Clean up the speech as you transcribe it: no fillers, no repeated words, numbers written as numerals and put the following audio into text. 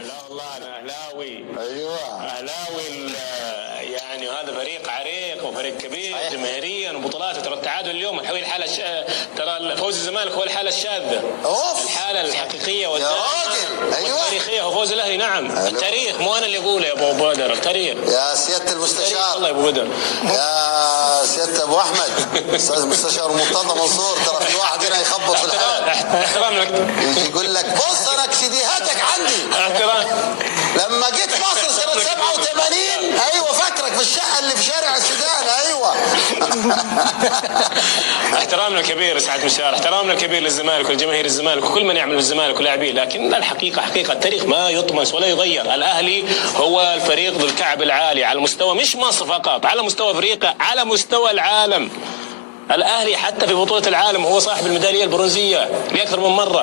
لا والله انا اهلاوي. ايوه اهلاوي يعني، وهذا فريق عريق وفريق كبير جماهيريا وبطولاته. ترى التعادل اليوم هي الحاله ترى فوز الزمالك هو الحاله الشاذه. اوف الحاله الحقيقيه يا راجل. ايوه والتاريخيه هو فوز الاهلي. نعم التاريخ، مو انا اللي اقوله يا ابو بدر، التاريخ. يا سياده المستشار. الله يا ابو بدر. يا سياده ابو احمد، استاذ المستشار مرتضى منصور، ترى في واحد هنا يخبط في الحلال. احترام لك. يقول لك بص انا كسيديهاتك عندي. احترام. لما جيت مصر سنه 87 ايوه فاكرك في الشقه اللي في شارع السودان. ايوه احترامنا الكبير سعاده المستشار، احترامنا الكبير للزمالك والجماهير الزمالك وكل من يعمل بالزمالك ولاعبيه، لكن الحقيقه حقيقه التاريخ ما يطمس ولا يغير. الاهلي هو الفريق ذو الكعب العالي على مستوى مش مصر فقط، على مستوى افريقيا، على مستوى العالم. الاهلي حتى في بطوله العالم هو صاحب الميداليه البرونزيه لاكثر من مره.